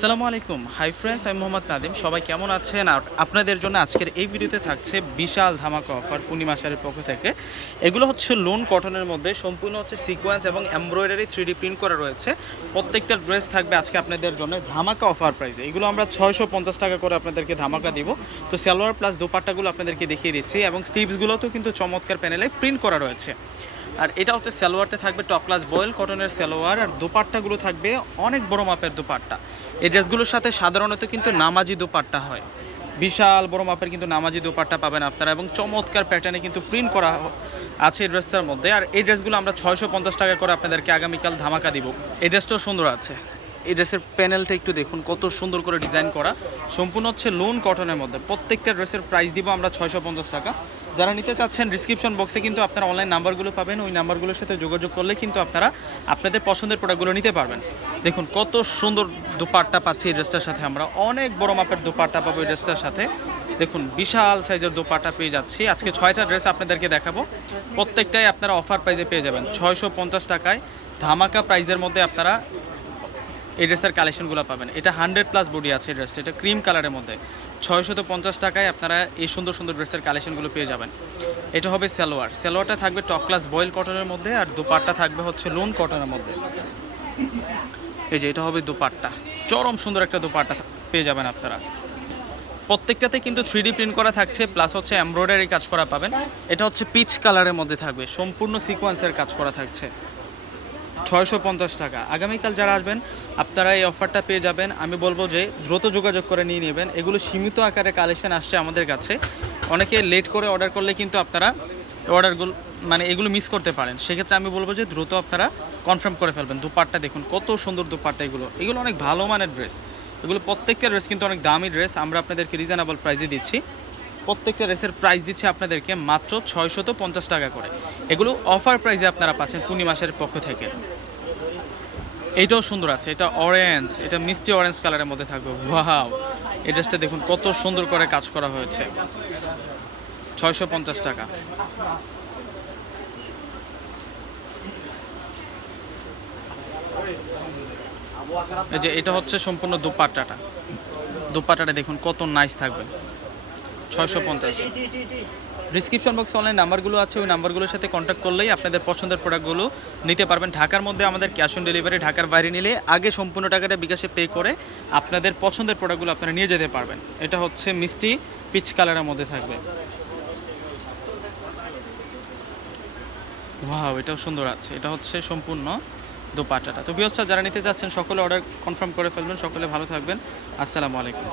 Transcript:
আসসালামু আলাইকুম। Hi friends, আমি মোহাম্মদ নাদিম। সবাই কেমন আছেন? আর আপনাদের জন্য আজকের এই ভিডিওতে থাকছে বিশাল ধামাকা অফার পূর্ণিমা শাড়ির পক্ষ থেকে। এগুলো হচ্ছে লোন কটনের মধ্যে, সম্পূর্ণ হচ্ছে সিকোয়েন্স এবং এমব্রয়ডারি 3D প্রিন্ট করা রয়েছে। প্রত্যেকটা ড্রেস থাকবে আজকে আপনাদের জন্য ধামাকা অফার প্রাইসে। এগুলো আমরা 650 টাকা করে আপনাদেরকে ধামাকা দিব। তো সালোয়ার প্লাস দোপাট্টাগুলো আপনাদেরকে দেখিয়ে দিচ্ছি এবং স্লিভসগুলোতেও কিন্তু চমৎকার প্যানেলে প্রিন্ট করা রয়েছে। আর এটা হচ্ছে সালোয়ারটা থাকবে টপ ক্লাস বয়েল কটনের সালোয়ার, আর দোপাট্টাগুলো থাকবে অনেক বড় মাপের দোপাট্টা। এই ড্রেসগুলোর সাথে সাধারণত কিন্তু নামাজি দোপাট্টা হয়, বিশাল বড় মাপের কিন্তু নামাজি দোপাট্টা পাবেন আপনারা, এবং চমৎকার প্যাটার্নে কিন্তু প্রিন্ট করা আছে এই ড্রেসটার মধ্যে। আর এই ড্রেসগুলো আমরা 650 টাকা করে আপনাদেরকে আগামীকাল ধামাকা দিব। এই ড্রেসটাও সুন্দর আছে। এই ড্রেসের প্যানেলটা একটু দেখুন, কত সুন্দর করে ডিজাইন করা, সম্পূর্ণ হচ্ছে লোন কটনের মধ্যে। প্রত্যেকটা ড্রেসের প্রাইস দিব আমরা 650 টাকা। যারা নিতে চাচ্ছেন ডিসক্রিপশন বক্সে কিন্তু আপনারা অনলাইন নাম্বারগুলো পাবেন, ওই নাম্বারগুলোর সাথে যোগাযোগ করলে কিন্তু আপনারা আপনাদের পছন্দের প্রোডাক্টগুলো নিতে পারবেন। দেখুন কত সুন্দর দোপাট্টা পাচ্ছি এই ড্রেসটার সাথে, আমরা অনেক বড় মাপের দোপাট্টা পাবো এই ড্রেসটার সাথে। দেখুন বিশাল সাইজের দোপাট্টা পেয়ে যাচ্ছি। আজকে 6টা ড্রেস আপনাদেরকে দেখাবো, প্রত্যেকটাই আপনারা অফার প্রাইসে পেয়ে যাবেন 650 টাকায়। ধামাকা প্রাইজের মধ্যে আপনারা এই ড্রেসের কালেকশনগুলো পাবেন। এটা 100+ বডি আছে এই ড্রেসটা, এটা ক্রিম কালারের মধ্যে। 650 টাকায় আপনারা এই সুন্দর সুন্দর ড্রেসের কালেকশনগুলো পেয়ে যাবেন। এটা হবে সালোয়ারটা থাকবে টপ ক্লাস বয়েল কটনের মধ্যে, আর দুপাট্টা থাকবে হচ্ছে লোন কটনের মধ্যে। এই যে এটা হবে দুপাট্টা, চরম সুন্দর একটা দুপাট্টা পেয়ে যাবেন আপনারা। প্রত্যেকটাতে কিন্তু 3D প্রিন্ট করা থাকছে, প্লাস হচ্ছে এমব্রয়ডারি কাজ করা পাবেন। এটা হচ্ছে পিচ কালারের মধ্যে থাকবে, সম্পূর্ণ সিকোয়েন্সের কাজ করা থাকছে। 650 টাকা। আগামীকাল যারা আসবেন আপনারা এই অফারটা পেয়ে যাবেন। আমি বলবো যে দ্রুত যোগাযোগ করে নিয়ে নেবেন। এগুলো সীমিত আকারে কালেকশন আসছে আমাদের কাছে, অনেকে লেট করে অর্ডার করলে কিন্তু আপনারা অর্ডারগুলো এগুলো মিস করতে পারেন। সেক্ষেত্রে আমি বলবো যে দ্রুত আপনারা কনফার্ম করে ফেলবেন। দুপাট্টা দেখুন কত সুন্দর দুপাট্টা, এগুলো অনেক ভালো মানের ড্রেস। এগুলো প্রত্যেকটা ড্রেস কিন্তু অনেক দামি ড্রেস, আমরা আপনাদেরকে রিজনেবল প্রাইসে দিচ্ছি। প্রত্যেকটা ড্রেসের প্রাইস দিচ্ছে আপনাদেরকে মাত্র 650 টাকা করে। এগুলো অফার প্রাইসে আপনারা পাচ্ছেন পূর্ণিমা শাড়ির পক্ষ থেকে। এইটাও সুন্দর আছে, এটা অরেঞ্জ, এটা মিষ্টি অরেঞ্জ কালারের মধ্যে থাকবে। ওয়াও, এই ড্রেসটা দেখুন কত সুন্দর করে কাজ করা হয়েছে। 650 টাকা। এই যে এটা হচ্ছে সম্পূর্ণ দুপাট্টাটা দেখুন কত নাইস থাকবে। 650। ডিসক্রিপশন বক্সে অনলাইন নাম্বারগুলো আছে, ওই নাম্বারগুলোর সাথে কন্ট্যাক্ট করলেই আপনাদের পছন্দের প্রোডাক্টগুলো নিতে পারবেন। ঢাকার মধ্যে আমাদের ক্যাশ অন ডেলিভারি, ঢাকার বাইরে নিলে আগে সম্পূর্ণ টাকাটা বিকাশে পে করে আপনাদের পছন্দের প্রোডাক্টগুলো আপনারা নিয়ে যেতে পারবেন। এটা হচ্ছে মিষ্টি পিচ কালারের মধ্যে থাকবে। ওয়াও, এটাও সুন্দর আছে। এটা হচ্ছে সম্পূর্ণ দোপাট্টাটা। তো ভিউয়ার্স যারা নিতে যাচ্ছেন সকলে অর্ডার কনফার্ম করে ফেলবেন। সকলে ভালো থাকবেন। আসসালামু আলাইকুম।